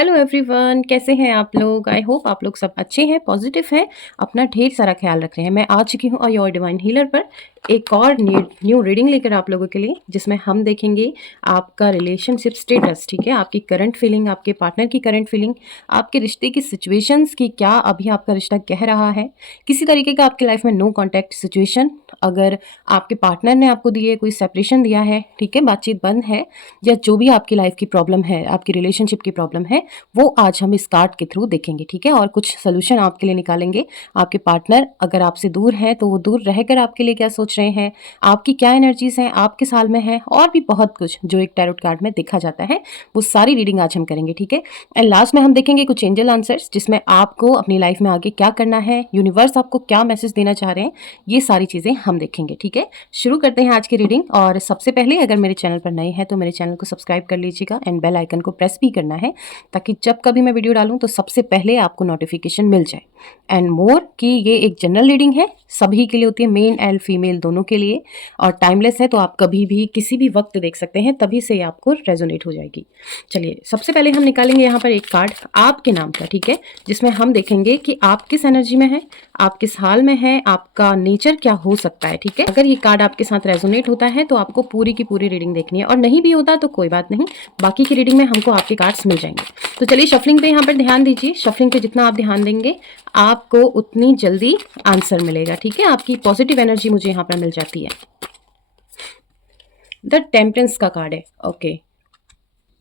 Hello everyone, कैसे हैं आप लोग। आई होप आप लोग सब अच्छे हैं, पॉजिटिव हैं, अपना ढेर सारा ख्याल रख रहे हैं। मैं आ चुकी हूँ योर डिवाइन हीलर पर एक और न्यू रीडिंग लेकर आप लोगों के लिए, जिसमें हम देखेंगे आपका रिलेशनशिप स्टेटस। ठीक है, आपकी करंट फीलिंग, आपके पार्टनर की करंट फीलिंग, आपके रिश्ते की सिचुएशंस की, क्या अभी आपका रिश्ता कह रहा है, किसी तरीके का आपकी लाइफ में नो कॉन्टैक्ट सिचुएशन, अगर आपके पार्टनर ने आपको दिए कोई सेपरेशन दिया है, ठीक है, बातचीत बंद है, या जो भी आपकी लाइफ की प्रॉब्लम है, आपकी रिलेशनशिप की प्रॉब्लम है, वो आज हम इस कार्ड के थ्रू देखेंगे। ठीक है, और कुछ सोल्यूशन आपके लिए निकालेंगे। आपके पार्टनर अगर आपसे दूर है तो वो दूर रहकर आपके लिए क्या सोच रहे हैं, आपकी क्या एनर्जीज हैं, आप किस हाल में हैं, और भी बहुत कुछ जो एक टैरोट कार्ड में देखा जाता है, वो सारी रीडिंग आज हम करेंगे। ठीक है, एंड लास्ट में हम देखेंगे कुछ एंजल आंसर्स, जिसमें आपको अपनी लाइफ में आगे क्या करना है, यूनिवर्स आपको क्या मैसेज देना चाह रहे हैं, ये सारी चीज़ें हम देखेंगे। ठीक है, शुरू करते हैं आज की रीडिंग। और सबसे पहले अगर मेरे चैनल पर नए हैं तो मेरे चैनल को सब्सक्राइब कर लीजिएगा एंड बेल आइकन को प्रेस भी करना है, ताकि जब कभी मैं वीडियो डालूं तो सबसे पहले आपको नोटिफिकेशन मिल जाए। एंड मोर कि ये एक जनरल रीडिंग है, सभी के लिए होती है, मेल एंड फीमेल दोनों के लिए, और टाइमलेस है, तो आप कभी भी किसी भी वक्त देख सकते हैं, तभी से आपको रेजोनेट हो जाएगी। चलिए, सबसे पहले हम निकालेंगे यहाँ पर एक कार्ड आपके नाम का। ठीक है, जिसमें हम देखेंगे कि आप किस एनर्जी में है, आप किस हाल में है, आपका नेचर क्या हो सकता है। ठीक है, अगर ये कार्ड आपके साथ रेजोनेट होता है तो आपको पूरी की पूरी रीडिंग देखनी है, और नहीं भी होता तो कोई बात नहीं, बाकी की रीडिंग में हमको आपके कार्ड्स मिल जाएंगे। तो चलिए शफलिंग पे यहाँ पर ध्यान दीजिए। शफलिंग पे जितना आप ध्यान देंगे आपको उतनी जल्दी आंसर मिलेगा। ठीक है, आपकी पॉजिटिव एनर्जी मुझे यहाँ पर मिल जाती है। द टेम्परेंस का कार्ड है। ओके,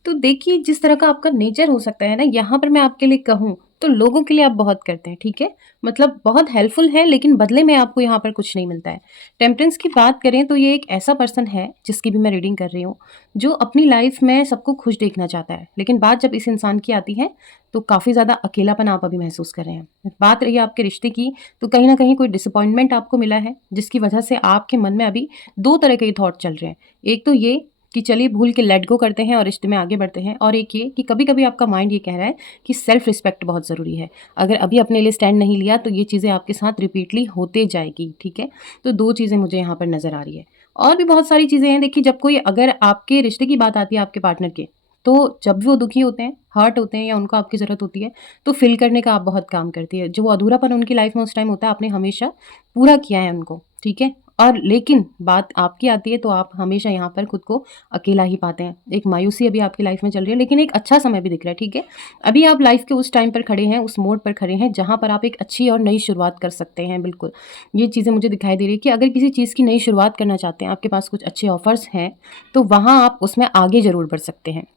तो देखिए जिस तरह का आपका नेचर हो सकता है ना, यहाँ पर मैं आपके लिए कहूँ तो लोगों के लिए आप बहुत करते हैं। ठीक है, मतलब बहुत हेल्पफुल है, लेकिन बदले में आपको यहाँ पर कुछ नहीं मिलता है। टेम्परेंस की बात करें तो ये एक ऐसा पर्सन है जिसकी भी मैं रीडिंग कर रही हूँ, जो अपनी लाइफ में सबको खुश देखना चाहता है, लेकिन बात जब इस इंसान की आती है तो काफ़ी ज़्यादा अकेलापन आप अभी महसूस कर रहे हैं। बात रही आपके रिश्ते की, तो कहीं ना कहीं कोई डिसअपॉइंटमेंट आपको मिला है, जिसकी वजह से आपके मन में अभी दो तरह के थॉट चल रहे हैं। एक तो ये कि चलिए भूल के लेट गो करते हैं और रिश्ते में आगे बढ़ते हैं, और एक ये कि कभी कभी आपका माइंड ये कह रहा है कि सेल्फ रिस्पेक्ट बहुत ज़रूरी है, अगर अभी अपने लिए स्टैंड नहीं लिया तो ये चीज़ें आपके साथ रिपीटली होते जाएगी। ठीक है, तो दो चीज़ें मुझे यहाँ पर नज़र आ रही है, और भी बहुत सारी चीज़ें हैं। देखिए, जब कोई अगर आपके रिश्ते की बात आती है आपके पार्टनर के, तो जब भी वो दुखी होते हैं, हर्ट होते हैं, या उनको आपकी ज़रूरत होती है, तो फिल करने का आप बहुत काम करती है। जो अधूरापन उनकी लाइफ में उस टाइम होता है, आपने हमेशा पूरा किया है उनको। ठीक है, और लेकिन बात आपकी आती है तो आप हमेशा यहाँ पर खुद को अकेला ही पाते हैं। एक मायूसी अभी आपकी लाइफ में चल रही है, लेकिन एक अच्छा समय भी दिख रहा है। ठीक है, अभी आप लाइफ के उस टाइम पर खड़े हैं, उस मोड़ पर खड़े हैं जहाँ पर आप एक अच्छी और नई शुरुआत कर सकते हैं। बिल्कुल, ये चीज़ें मुझे दिखाई दे रही है कि अगर किसी चीज़ की नई शुरुआत करना चाहते हैं, आपके पास कुछ अच्छे ऑफर्स हैं, तो वहाँ आप उसमें आगे ज़रूर बढ़ सकते हैं।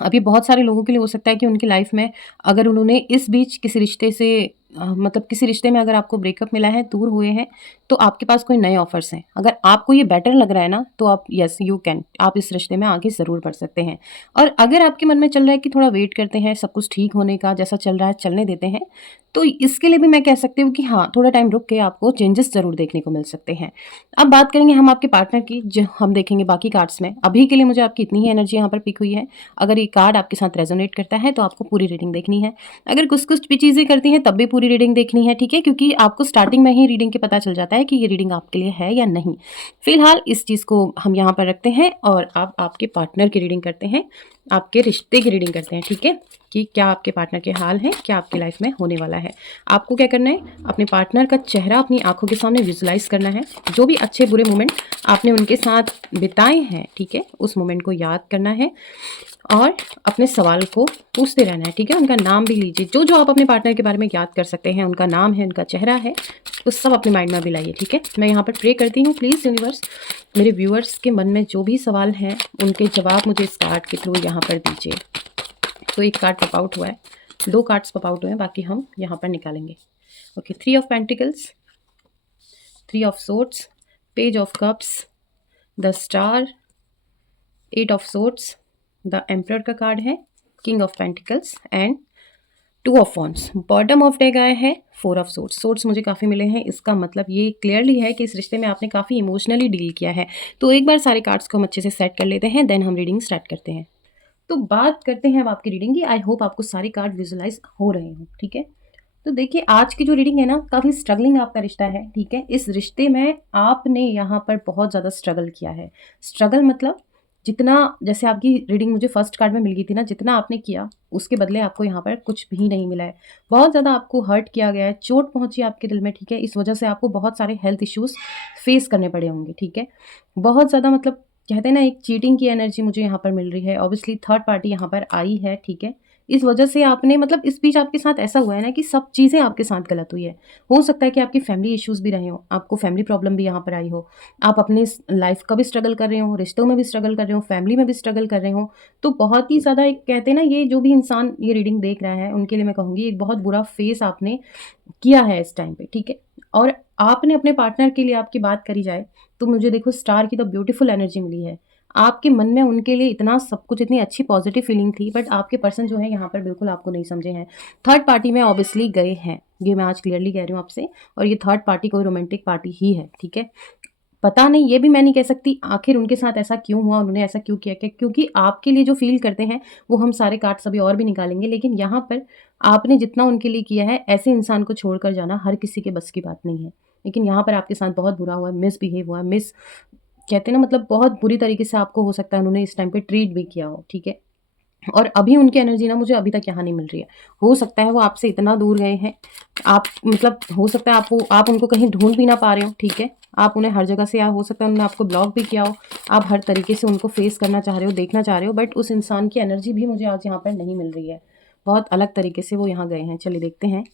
अभी बहुत सारे लोगों के लिए हो सकता है कि उनकी लाइफ में अगर उन्होंने इस बीच किसी रिश्ते से मतलब किसी रिश्ते में अगर आपको ब्रेकअप मिला है, दूर हुए हैं, तो आपके पास कोई नए ऑफर्स हैं। अगर आपको ये बेटर लग रहा है ना, तो आप यस यू कैन, आप इस रिश्ते में आगे ज़रूर बढ़ सकते हैं। और अगर आपके मन में चल रहा है कि थोड़ा वेट करते हैं सब कुछ ठीक होने का, जैसा चल रहा है चलने देते हैं, तो इसके लिए भी मैं कह सकती हूँ कि हाँ, थोड़ा टाइम रुक के आपको चेंजेस ज़रूर देखने को मिल सकते हैं। अब बात करेंगे हम आपके पार्टनर की, जो हम देखेंगे बाकी कार्ड्स में। अभी के लिए मुझे आपकी इतनी ही एनर्जी यहाँ पर पिक हुई है। अगर ये कार्ड आपके साथ रेजोनेट करता है तो आपको पूरी रीडिंग देखनी है, अगर कुछ कुछ भी चीज़ें करती हैं तब भी पूरी रीडिंग देखनी है। ठीक है, क्योंकि आपको स्टार्टिंग में ही रीडिंग के पता चल जाता है कि ये रीडिंग आपके लिए है या नहीं। फिलहाल इस चीज़ को हम यहाँ पर रखते हैं, और आप आपके पार्टनर की रीडिंग करते हैं, आपके रिश्ते की रीडिंग करते हैं। ठीक है, कि क्या आपके पार्टनर के हाल हैं, क्या आपकी लाइफ में होने वाला है। आपको क्या करना है, अपने पार्टनर का चेहरा अपनी आंखों के सामने विजुलाइज करना है, जो भी अच्छे बुरे मोमेंट आपने उनके साथ बिताए हैं, ठीक है, उस मोमेंट को याद करना है, और अपने सवाल को पूछते रहना है। ठीक है, उनका नाम भी लीजिए, जो जो आप अपने पार्टनर के बारे में याद कर सकते हैं, उनका नाम है, उनका चेहरा है, तो सब अपने माइंड में भी लाइए। ठीक है, मैं यहाँ पर प्रे करती हूँ, प्लीज़ यूनिवर्स मेरे व्यूअर्स के मन में जो भी सवाल हैं उनके जवाब मुझे इस कार्ड के थ्रू यहाँ पर दीजिए। तो एक कार्ड पॉप आउट हुआ है, दो कार्ड्स पॉप आउट हुए हैं, बाकी हम यहाँ पर निकालेंगे। Okay, 3 of pentacles, 3 of swords, page of cups, the star, 8 of swords, the emperor का कार्ड है, king of pentacles and 2 of wands. Bottom of deck आया है 4 ऑफ सोर्ड्स। सोर्ड्स मुझे काफ़ी मिले हैं, इसका मतलब ये क्लियरली है कि इस रिश्ते में आपने काफ़ी इमोशनली डील किया है। तो एक बार सारे कार्ड्स को हम अच्छे से सेट कर लेते हैं, देन हम रीडिंग स्टार्ट करते हैं। तो बात करते हैं अब आपकी रीडिंग की। आई होप आपको सारे कार्ड विजुलाइज हो रहे हो। ठीक है, तो देखिए आज की जो रीडिंग है ना, काफ़ी स्ट्रगलिंग आपका रिश्ता है। ठीक है, इस रिश्ते में आपने यहाँ पर बहुत ज़्यादा स्ट्रगल किया है। स्ट्रगल मतलब जितना जैसे आपकी रीडिंग मुझे फर्स्ट कार्ड में मिल गई थी ना, जितना आपने किया उसके बदले आपको यहाँ पर कुछ भी नहीं मिला है। बहुत ज़्यादा आपको हर्ट किया गया है, चोट पहुँची है आपके दिल में, ठीक है? इस वजह से आपको बहुत सारे हेल्थ इश्यूज़ फेस करने पड़े होंगे, ठीक है? बहुत ज़्यादा मतलब कहते हैं ना, एक चीटिंग की एनर्जी मुझे यहाँ पर मिल रही है। ऑब्वियसली थर्ड पार्टी यहाँ पर आई है, ठीक है? इस वजह से आपने मतलब इस बीच आपके साथ ऐसा हुआ है ना कि सब चीज़ें आपके साथ गलत हुई है। हो सकता है कि आपकी फैमिली इश्यूज़ भी रहे हों, आपको फैमिली प्रॉब्लम भी यहाँ पर आई हो, आप अपनी लाइफ का भी स्ट्रगल कर रहे हो, रिश्तों में भी स्ट्रगल कर रहे हो, फैमिली में भी स्ट्रगल कर रहे हो। तो बहुत ही ज़्यादा एक कहते हैं ना, ये जो भी इंसान ये रीडिंग देख रहा है उनके लिए मैं कहूँगी एक बहुत बुरा फेस आपने किया है इस टाइम पे, ठीक है? और आपने अपने पार्टनर के लिए आपकी बात करी जाए तो मुझे देखो स्टार की तो ब्यूटीफुल एनर्जी मिली है। आपके मन में उनके लिए इतना सब कुछ, इतनी अच्छी पॉजिटिव फीलिंग थी, बट आपके पर्सन जो है यहाँ पर बिल्कुल आपको नहीं समझे हैं। थर्ड पार्टी में ऑब्वियसली गए हैं, ये मैं आज क्लियरली कह रही हूँ आपसे। और ये थर्ड पार्टी कोई रोमांटिक पार्टी ही है, ठीक है? पता नहीं, ये भी मैं नहीं कह सकती आखिर उनके साथ ऐसा क्यों हुआ, उन्होंने ऐसा क्यों किया, क्या क्योंकि आपके लिए जो फ़ील करते हैं वो हम सारे कार्ड्स अभी और भी निकालेंगे, लेकिन यहाँ पर आपने जितना उनके लिए किया है, ऐसे इंसान को छोड़कर जाना हर किसी के बस की बात नहीं है। लेकिन यहाँ पर आपके साथ बहुत बुरा हुआ है, मिसबिहेव हुआ है, कहते हैं ना मतलब बहुत बुरी तरीके से आपको हो सकता है उन्होंने इस टाइम पे ट्रीट भी किया हो, ठीक है? और अभी उनकी एनर्जी ना मुझे अभी तक यहाँ नहीं मिल रही है। हो सकता है वो आपसे इतना दूर गए हैं, आप मतलब हो सकता है आप उनको कहीं ढूँढ भी ना पा रहे हो, ठीक है? आप उन्हें हर जगह से, या हो सकता है उन्होंने आपको ब्लॉक भी किया हो, आप हर तरीके से उनको फेस करना चाह रहे हो, देखना चाह रहे हो, बट उस इंसान की एनर्जी भी मुझे आज यहाँ पर नहीं मिल रही है। बहुत अलग तरीके से वो यहाँ गए हैं। चलिए देखते हैं।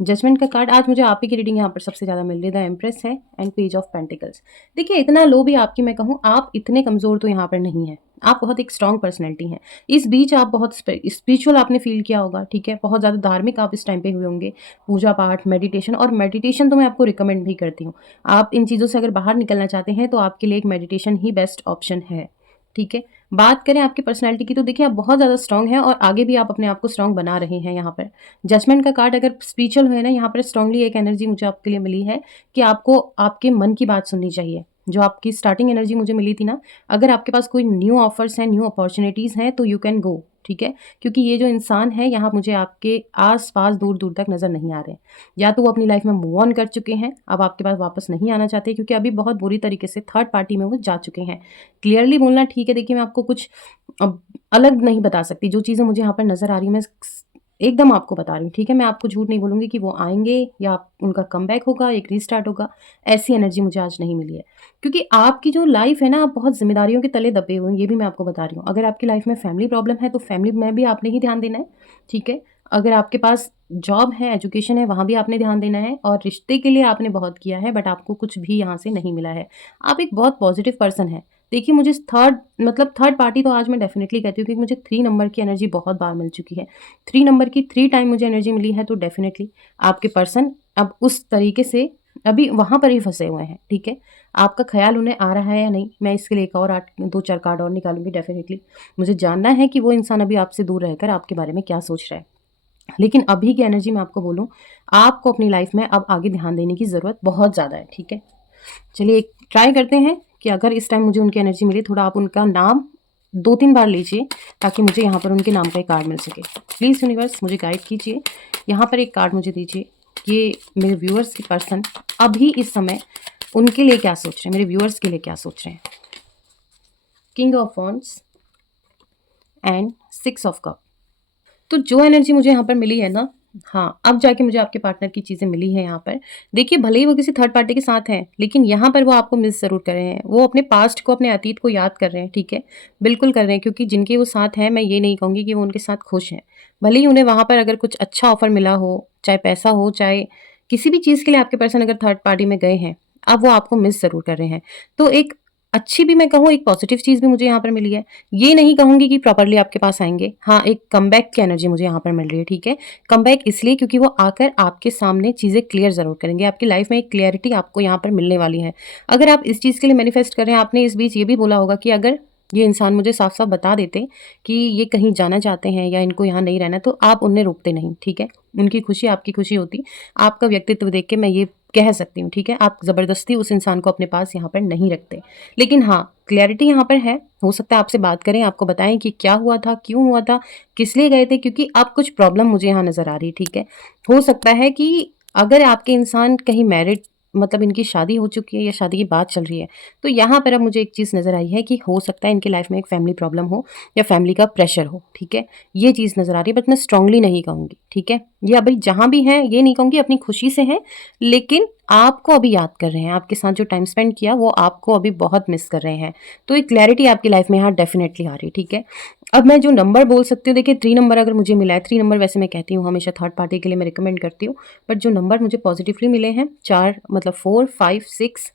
जजमेंट का कार्ड आज मुझे आप ही की रीडिंग यहाँ पर सबसे ज़्यादा मिल रही है। द एम्प्रेस है एंड पेज ऑफ पेंटिकल्स। देखिए इतना लो भी आपकी मैं कहूँ, आप इतने कमज़ोर तो यहाँ पर नहीं है। आप बहुत एक स्ट्रॉन्ग पर्सनैलिटी हैं। इस बीच आप बहुत स्पिरिचुअल आपने फील किया होगा, ठीक है? बहुत ज़्यादा धार्मिक आप इस टाइम पे हुए होंगे। पूजा पाठ, मेडिटेशन, और मेडिटेशन तो मैं आपको रिकमेंड भी करती हूँ। आप इन चीज़ों से अगर बाहर निकलना चाहते हैं तो आपके लिए एक मेडिटेशन ही बेस्ट ऑप्शन है, ठीक है? बात करें आपकी पर्सनैलिटी की तो देखिए आप बहुत ज़्यादा स्ट्रॉन्ग हैं और आगे भी आप अपने आप को स्ट्रॉन्ग बना रहे हैं यहाँ पर। जजमेंट का कार्ड अगर स्पिरिचुअल है ना, यहाँ पर स्ट्रांगली एक एनर्जी मुझे आपके लिए मिली है कि आपको आपके मन की बात सुननी चाहिए। जो आपकी स्टार्टिंग एनर्जी मुझे मिली थी ना, अगर आपके पास कोई न्यू ऑफर्स हैं, न्यू अपॉर्चुनिटीज़ हैं तो यू कैन गो, ठीक है? क्योंकि ये जो इंसान है यहाँ मुझे आपके आस-पास दूर-दूर तक नज़र नहीं आ रहे हैं। या तो वो अपनी लाइफ में मूव ऑन कर चुके हैं, अब आपके पास वापस नहीं आना चाहते, क्योंकि अभी बहुत बुरी तरीके से थर्ड पार्टी में वो जा चुके हैं। क्लियरली बोलना ठीक है, देखिए मैं आपको कुछ अब अलग नहीं बता सकती। जो चीज़ें मुझे यहाँ पर नज़र आ रही हैं मैं एकदम आपको बता रही हूँ, ठीक है? मैं आपको झूठ नहीं बोलूँगी कि वो आएँगे या उनका कमबैक होगा, एक रीस्टार्ट होगा, ऐसी एनर्जी मुझे आज नहीं मिली है। क्योंकि आपकी जो लाइफ़ है ना, आप बहुत ज़िम्मेदारियों के तले दबे हुए हैं, ये भी मैं आपको बता रही हूँ। अगर आपकी लाइफ़ में फैमिली प्रॉब्लम है, तो फैमिली में भी आपने ही ध्यान देना है, ठीक है? अगर आपके पास जॉब है, एजुकेशन है, वहाँ भी आपने ध्यान देना है, और रिश्ते के लिए आपने बहुत किया है, बट आपको कुछ भी यहाँ से नहीं मिला है। आप एक बहुत पॉज़िटिव पर्सन हैं। देखिए मुझे थर्ड पार्टी तो आज मैं डेफ़िनेटली कहती हूँ, क्योंकि मुझे 3 नंबर की एनर्जी बहुत बार मिल चुकी है। 3 नंबर की 3 टाइम मुझे एनर्जी मिली है, तो डेफ़िनेटली आपके पर्सन अब उस तरीके से अभी वहाँ पर ही फँसे हुए हैं, ठीक है? आपका ख़्याल उन्हें आ रहा है या नहीं, मैं इसके लिए एक और 2-4 कार्ड और निकालूँगी डेफ़िनेटली। मुझे जानना है कि वो इंसान अभी आपसे दूर रहकर आपके बारे में क्या सोच रहा है। लेकिन अभी की एनर्जी मैं आपको बोलूँ, आपको अपनी लाइफ़ में अब आगे ध्यान देने की ज़रूरत बहुत ज़्यादा है, ठीक है? चलिए एक ट्राई करते हैं कि अगर इस टाइम मुझे उनकी एनर्जी मिली, थोड़ा आप उनका नाम 2-3 बार लीजिए ताकि मुझे यहाँ पर उनके नाम का एक कार्ड मिल सके। प्लीज़ यूनिवर्स मुझे गाइड कीजिए, यहाँ पर एक कार्ड मुझे दीजिए। ये मेरे व्यूअर्स के पर्सन अभी इस समय उनके लिए क्या सोच रहे हैं, मेरे व्यूअर्स के लिए क्या सोच रहे हैं? King of wands and 6 of cup. तो जो एनर्जी मुझे यहाँ पर मिली है ना, हाँ, अब जाके मुझे आपके पार्टनर की चीज़ें मिली हैं यहाँ पर। देखिए भले ही वो किसी थर्ड पार्टी के साथ हैं, लेकिन यहाँ पर वो आपको मिस ज़रूर कर रहे हैं। वो अपने पास्ट को, अपने अतीत को याद कर रहे हैं, ठीक है? बिल्कुल कर रहे हैं, क्योंकि जिनके वो साथ हैं, मैं ये नहीं कहूँगी कि वो उनके साथ खुश हैं। भले ही उन्हें वहाँ पर अगर कुछ अच्छा ऑफ़र मिला हो, चाहे पैसा हो, चाहे किसी भी चीज़ के लिए आपके पर्सन अगर थर्ड पार्टी में गए हैं, अब वो आपको मिस ज़रूर कर रहे हैं। तो एक अच्छी भी मैं कहूँ, एक पॉजिटिव चीज़ भी मुझे यहाँ पर मिली है। ये नहीं कहूँगी कि प्रॉपर्ली आपके पास आएँगे। हाँ, एक कमबैक की एनर्जी मुझे यहाँ पर मिल रही है, ठीक है? कमबैक इसलिए क्योंकि वो आकर आपके सामने चीज़ें क्लियर ज़रूर करेंगे। आपकी लाइफ़ में एक क्लैरिटी आपको यहाँ पर मिलने वाली है। अगर आप इस चीज़ के लिए मैनिफेस्ट कर रहे हैं, आपने इस बीच ये भी बोला होगा कि अगर ये इंसान मुझे साफ-साफ बता देते कि ये कहीं जाना चाहते हैं या इनको यहाँ नहीं रहना, तो आप उन्हें रोकते नहीं, ठीक है? उनकी खुशी आपकी खुशी होती। आपका व्यक्तित्व देख के मैं ये कह सकती हूँ, ठीक है? आप ज़बरदस्ती उस इंसान को अपने पास यहाँ पर नहीं रखते। लेकिन हाँ, क्लैरिटी यहाँ पर है। हो सकता है आपसे बात करें, आपको बताएँ कि क्या हुआ था, क्यों हुआ था, किस लिए गए थे, क्योंकि अब कुछ प्रॉब्लम मुझे यहाँ नज़र आ रही है, ठीक है? हो सकता है कि अगर आपके इंसान कहीं मैरिड मतलब इनकी शादी हो चुकी है या शादी की बात चल रही है। तो यहाँ पर अब मुझे एक चीज़ नज़र आई है कि हो सकता है इनकी लाइफ में एक फैमिली प्रॉब्लम हो या फैमिली का प्रेशर हो, ठीक है? ये चीज़ नज़र आ रही है, बट मैं स्ट्रांगली नहीं कहूँगी, ठीक है? ये अभी जहाँ भी हैं ये नहीं कहूँगी अपनी खुशी से हैं, लेकिन आपको अभी याद कर रहे हैं, आपके साथ जो टाइम स्पेंड किया वो आपको अभी बहुत मिस कर रहे हैं। तो एक क्लैरिटी आपकी लाइफ में यहाँ डेफिनेटली आ रही है, ठीक है? अब मैं जो नंबर बोल सकती हूँ, देखिए 3 नंबर अगर मुझे मिला है, 3 नंबर वैसे मैं कहती हूँ हमेशा थर्ड पार्टी के लिए मैं रिकमेंड करती हूँ, बट जो नंबर मुझे पॉजिटिवली मिले हैं 4 मतलब 4, 5, 6,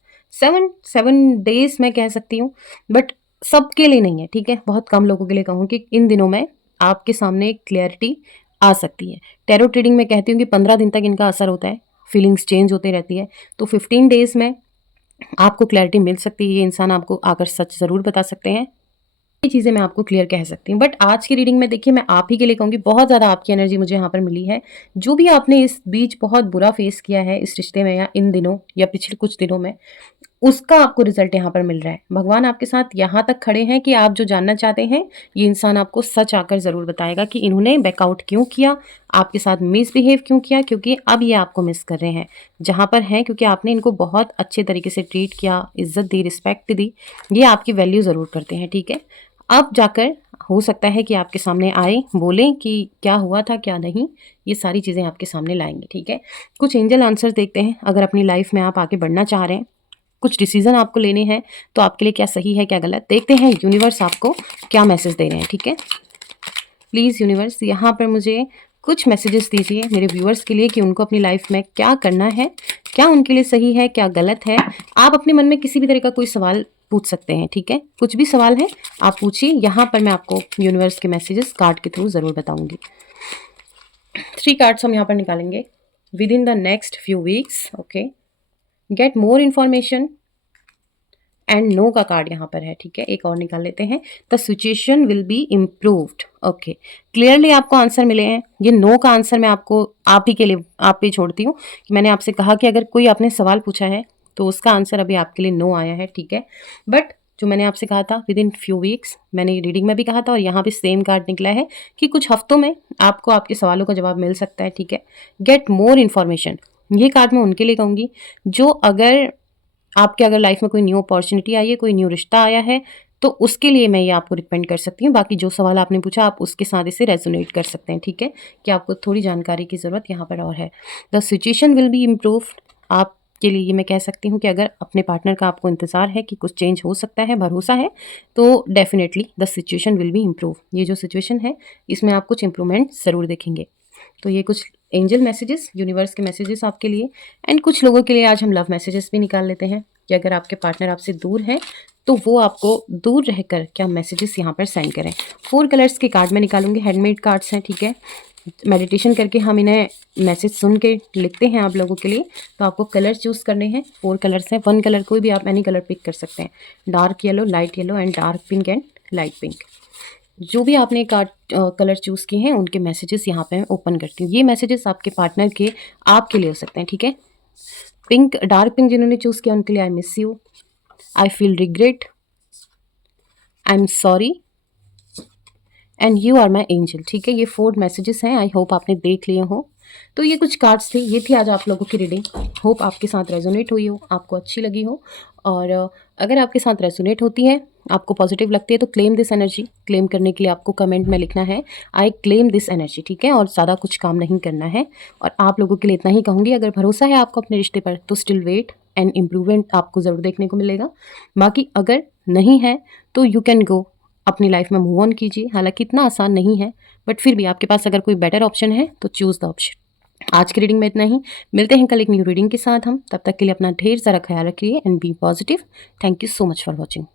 7 डेज़ मैं कह सकती हूँ, बट सबके लिए नहीं है, ठीक है? बहुत कम लोगों के लिए कहूँ कि इन दिनों में आपके सामने एक क्लैरिटी आ सकती है। टैरो रीडिंग में कहती हूँ कि 15 दिन तक इनका असर होता है, फीलिंग्स चेंज होती रहती है, तो 15 डेज़ में आपको क्लैरिटी मिल सकती है। ये इंसान आपको आकर सच ज़रूर बता सकते हैं। ये चीज़ें मैं आपको क्लियर कह सकती हूँ, बट आज की रीडिंग में देखिए मैं आप ही के लिए कहूँगी, बहुत ज़्यादा आपकी एनर्जी मुझे यहाँ पर मिली है। जो भी आपने इस बीच बहुत बुरा फेस किया है इस रिश्ते में या इन दिनों या पिछले कुछ दिनों में, उसका आपको रिजल्ट यहाँ पर मिल रहा है। भगवान आपके साथ यहाँ तक खड़े हैं कि आप जो जानना चाहते हैं, ये इंसान आपको सच आकर ज़रूर बताएगा कि इन्होंने बैकआउट क्यों किया, आपके साथ मिसबिहेव क्यों किया, क्योंकि अब ये आपको मिस कर रहे हैं। जहाँ पर हैं क्योंकि आपने इनको बहुत अच्छे तरीके से ट्रीट किया, इज़्ज़त दी, रिस्पेक्ट दी, ये आपकी वैल्यू ज़रूर करते हैं, ठीक है? अब जाकर हो सकता है कि आपके सामने आए, बोलें कि क्या हुआ था, क्या नहीं, ये सारी चीज़ें आपके सामने लाएँगे, ठीक है? कुछ एंजल आंसर्स देखते हैं, अगर अपनी लाइफ़ में आप आगे बढ़ना चाह रहे हैं, कुछ डिसीजन आपको लेने हैं, तो आपके लिए क्या सही है क्या गलत, देखते हैं यूनिवर्स आपको क्या मैसेज दे रहे हैं, ठीक है? प्लीज़ यूनिवर्स यहाँ पर मुझे कुछ मैसेजेस दीजिए मेरे व्यूअर्स के लिए कि उनको अपनी लाइफ में क्या करना है, क्या उनके लिए सही है, क्या गलत है। आप अपने मन में किसी भी तरह का कोई सवाल पूछ सकते हैं, ठीक है? कुछ भी सवाल है आप पूछिए, यहाँ पर मैं आपको यूनिवर्स के मैसेजेस कार्ड के थ्रू ज़रूर बताऊंगी। 3 कार्ड्स हम यहाँ पर निकालेंगे। Within the next few weeks, okay, get more information and know का कार्ड यहाँ पर है, ठीक है? एक और निकाल लेते हैं। The situation will be improved, okay, clearly आपको आंसर मिले हैं। ये नो का आंसर मैं आपको आप ही के लिए आप पे छोड़ती हूँ कि मैंने आपसे कहा कि अगर कोई आपने सवाल पूछा है तो उसका आंसर अभी आपके लिए नो आया है, ठीक है? बट जो मैंने आपसे कहा था विद इन फ्यू वीक्स, मैंने रीडिंग में भी कहा था और यहाँ भी सेम कार्ड निकला है कि कुछ हफ्तों में आपको आपके सवालों का जवाब मिल सकता है, ठीक है? गेट मोर इन्फॉर्मेशन, ये कार्ड मैं उनके लिए कहूँगी जो अगर लाइफ में कोई न्यू अपॉर्चुनिटी आई है, कोई न्यू रिश्ता आया है, तो उसके लिए मैं ये आपको रिकमेंड कर सकती हूँ। बाकी जो सवाल आपने पूछा आप उसके साथ इसे रेजोनेट कर सकते हैं, ठीक है? कि आपको थोड़ी जानकारी की ज़रूरत यहाँ पर और है। The situation will be improved, आपके लिए ये मैं कह सकती हूँ कि अगर अपने पार्टनर का आपको इंतज़ार है कि कुछ चेंज हो सकता है, भरोसा है, तो definitely the situation will be improve. ये जो सिचुएशन है इसमें आप कुछ इम्प्रूवमेंट ज़रूर देखेंगे। तो ये कुछ एंजल मैसेजेस, यूनिवर्स के मैसेजेस आपके लिए। एंड कुछ लोगों के लिए आज हम लव मैसेजेस भी निकाल लेते हैं कि अगर आपके पार्टनर आपसे दूर हैं तो वो आपको दूर रहकर क्या मैसेजेस यहाँ पर सेंड करें। 4 कलर्स के कार्ड मैं निकालूंगी, हैंडमेड कार्ड्स हैं, ठीक है? मेडिटेशन करके हम इन्हें मैसेज सुन के लिखते हैं आप लोगों के लिए। तो आपको कलर चूज़ करने हैं, 4 कलर्स हैं, 1 कलर कोई भी आप एनी कलर पिक कर सकते हैं। Dark yellow, light yellow and dark pink and light pink. जो भी आपने कार्ड कलर चूज़ किए हैं उनके मैसेजेस यहाँ पे मैं ओपन करती हूँ। ये मैसेजेस आपके पार्टनर के आपके लिए हो सकते हैं, ठीक है? पिंक, डार्क पिंक जिन्होंने चूज़ किया उनके लिए I miss you, I feel regret, I am sorry and you are my angel, ठीक है? ये 4 मैसेजेस हैं, आई होप आपने देख लिए हो। तो ये कुछ कार्ड्स थे, ये थी आज आप लोगों की रीडिंग। होप आपके साथ रेजोनेट हुई हो, आपको अच्छी लगी हो। और अगर आपके साथ रेजोनेट होती है, आपको पॉजिटिव लगती है, तो क्लेम दिस एनर्जी। क्लेम करने के लिए आपको कमेंट में लिखना है आई क्लेम दिस एनर्जी, ठीक है? और ज़्यादा कुछ काम नहीं करना है। और आप लोगों के लिए इतना ही कहूँगी, अगर भरोसा है आपको अपने रिश्ते पर तो स्टिल वेट एंड इम्प्रूवमेंट आपको ज़रूर देखने को मिलेगा। बाकी अगर नहीं है तो यू कैन गो, अपनी लाइफ में मूव ऑन कीजिए। हालांकि इतना आसान नहीं है, बट फिर भी आपके पास अगर कोई बेटर ऑप्शन है तो चूज़ द ऑप्शन। आज की रीडिंग में इतना ही, मिलते हैं कल एक न्यू रीडिंग के साथ हम। तब तक के लिए अपना ढेर सारा ख्याल रखिए and be positive. Thank you so much for watching.